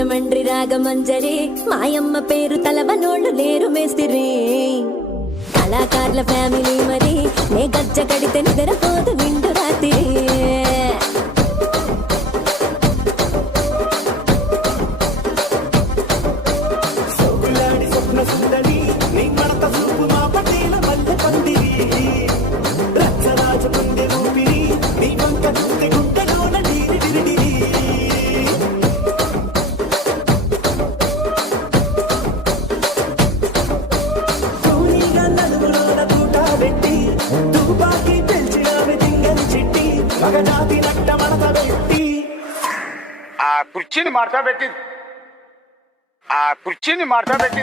రాజమండ్రి రాగమంజరి మాయమ్మ పేరు తలవనోళ్ళు లేరు మేస్తిరి కళాకారుల ఫ్యామిలీ మరి నే గజ్జ కడితే నిద్రపోదు నిండు రాత్రి కుర్చీని మార్చబెట్టి ఆ కుర్చీని మార్చబెట్టి